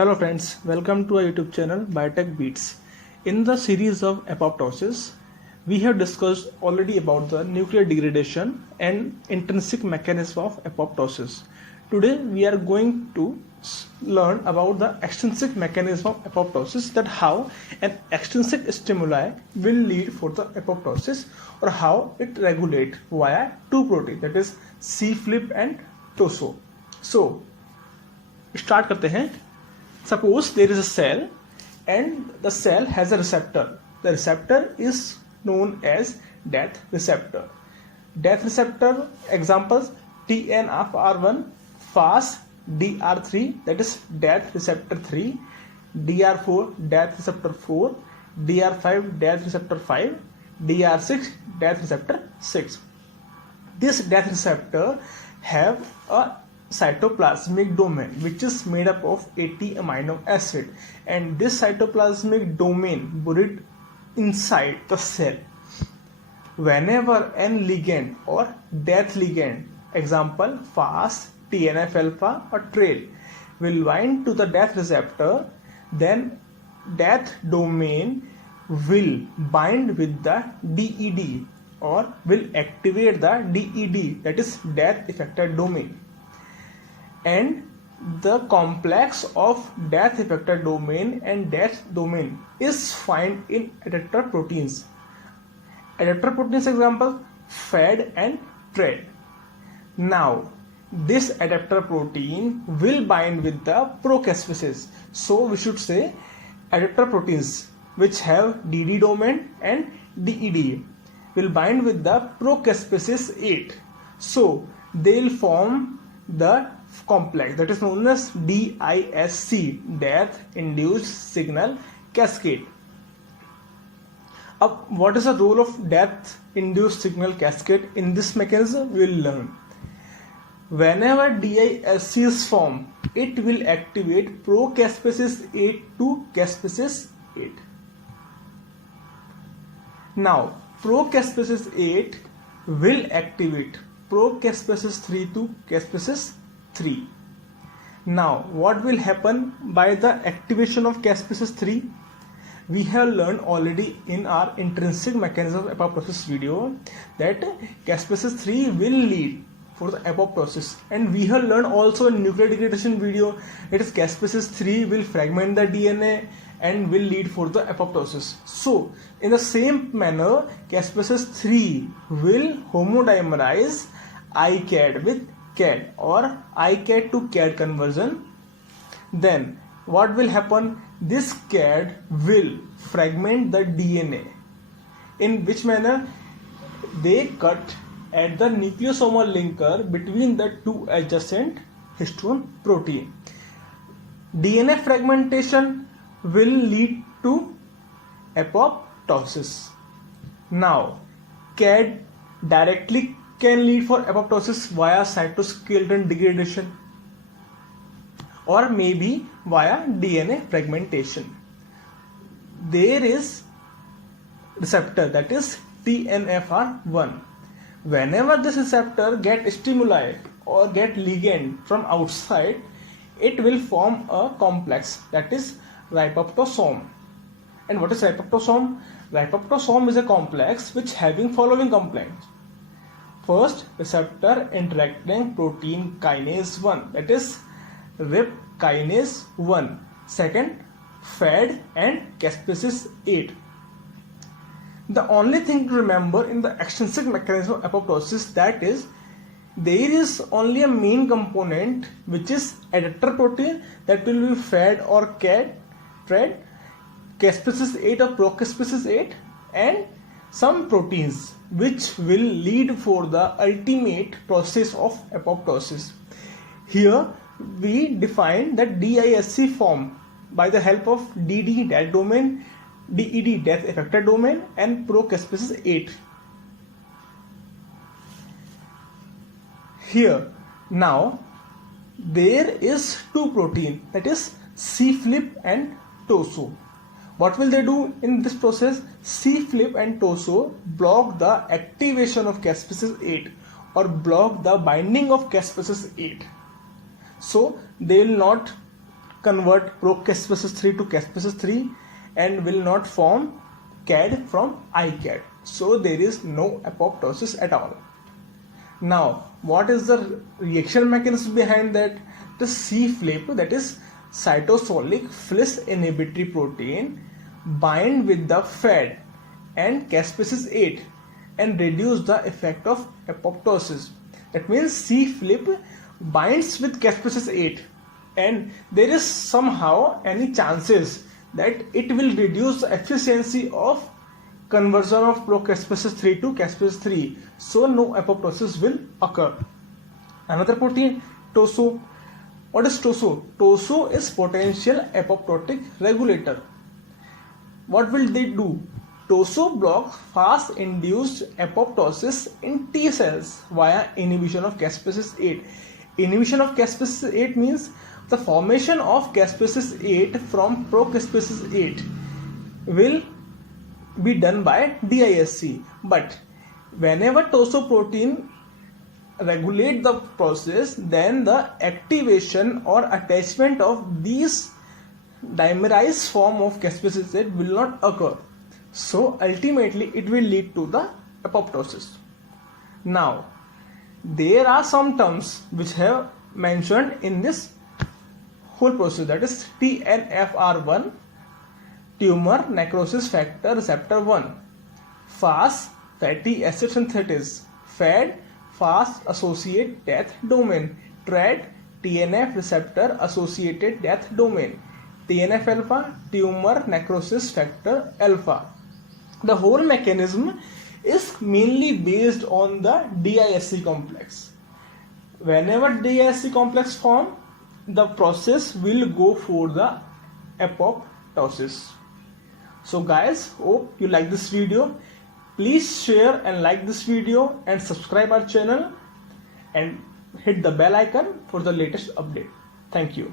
Hello friends, welcome to our YouTube channel Biotech Beats. In the series of apoptosis, we have discussed already about the nuclear degradation and intrinsic mechanism of apoptosis. Today we are going to learn about the extrinsic mechanism of apoptosis, that how an extrinsic stimuli will lead for the apoptosis or how it regulates via two proteins, that is C-flip and TOSO. So start करते हैं. Suppose there is a cell and the cell has a receptor. The receptor is known as death receptor. Death receptor examples TNFR1, FAS, DR3, that is death receptor 3, DR4, death receptor 4, DR5, death receptor 5, DR6, death receptor 6. This death receptor have a cytoplasmic domain which is made up of 80 amino acid, and this cytoplasmic domain buried inside the cell. Whenever n ligand or death ligand, example FAS, TNF alpha or trail, will bind to the death receptor, then death domain will bind with the DED or will activate the DED, that is death effector domain. And the complex of death effector domain and death domain is found in adapter proteins. Adapter proteins example FAD and TRED. Now this adapter protein will bind with the procaspase. So we should say adapter proteins which have DD domain and DED will bind with the procaspase 8. So they will form the complex that is known as DISC, death induced signal cascade. What is the role of death induced signal cascade in this mechanism? We will learn. Whenever DISC is formed, it will activate procaspase 8 to caspase 8. Now procaspase 8 will activate procaspase 3 to caspase 3. Now what will happen by the activation of caspase 3? We have learned already in our intrinsic mechanism of apoptosis video that caspase 3 will lead for the apoptosis, and we have learned also in nuclear degradation video that is caspase 3 will fragment the DNA and will lead for the apoptosis. So in the same manner caspase 3 will homodimerize ICAD with CAD or ICAD to CAD conversion. Then what will happen? This CAD will fragment the DNA. In which manner? They cut at the nucleosomal linker between the two adjacent histone protein. DNA fragmentation will lead to apoptosis. Now CAD directly can lead for apoptosis via cytoskeleton degradation or maybe via DNA fragmentation. There is receptor, that is TNFR1. Whenever this receptor get stimuli or get ligand from outside, it will form a complex, that is Ripoptosome. And what is Ripoptosome? Ripoptosome is a complex which having following components. First, receptor interacting protein kinase 1, that is Rip kinase 1. Second, FAD and caspase 8. The only thing to remember in the extrinsic mechanism of apoptosis, that is there is only a main component which is adapter protein, that will be FAD or CAD, TRED, caspase 8 or procaspase 8, and some proteins which will lead for the ultimate process of apoptosis. Here we define that DISC form by the help of DD, death domain, DED, death effector domain, and procaspase 8. Here now there is two protein, that is C-flip and TOSO. What will they do in this process? C-flip and TOSO block the activation of caspase 8 or block the binding of caspase 8. So they will not convert pro-caspase-3 to caspase-3 and will not form CAD from iCAD. So there is no apoptosis at all. Now, what is the reaction mechanism behind that? The C-flip, that is cytosolic Flis inhibitory protein, bind with the Fed and caspase-8 and reduce the effect of apoptosis. That means C-flip binds with caspase-8 and there is somehow any chances that it will reduce the efficiency of conversion of pro-caspase-3 to caspase-3, so no apoptosis will occur. Another protein, TOSO. What is TOSO? TOSO is potential apoptotic regulator. What will they do? TOSO blocks fast induced apoptosis in T cells via inhibition of caspase-8. Inhibition of caspase-8 means the formation of caspase-8 from pro-caspase-8 will be done by DISC. But whenever TOSO protein regulate the process, then the activation or attachment of these dimerized form of caspase-8 will not occur. So ultimately it will lead to the apoptosis. Now there are some terms which have mentioned in this whole process, that is TNFR1, tumor necrosis factor receptor 1, FAS, fatty acid synthesis, FAD, fast associate death domain, TRAD, TNF receptor associated death domain, TNF alpha, tumor necrosis factor alpha. The whole mechanism is mainly based on the DISC complex. Whenever DISC complex form, the process will go for the apoptosis. So guys, hope you like this video. Please share and like this video and subscribe our channel and hit the bell icon for the latest update. Thank you.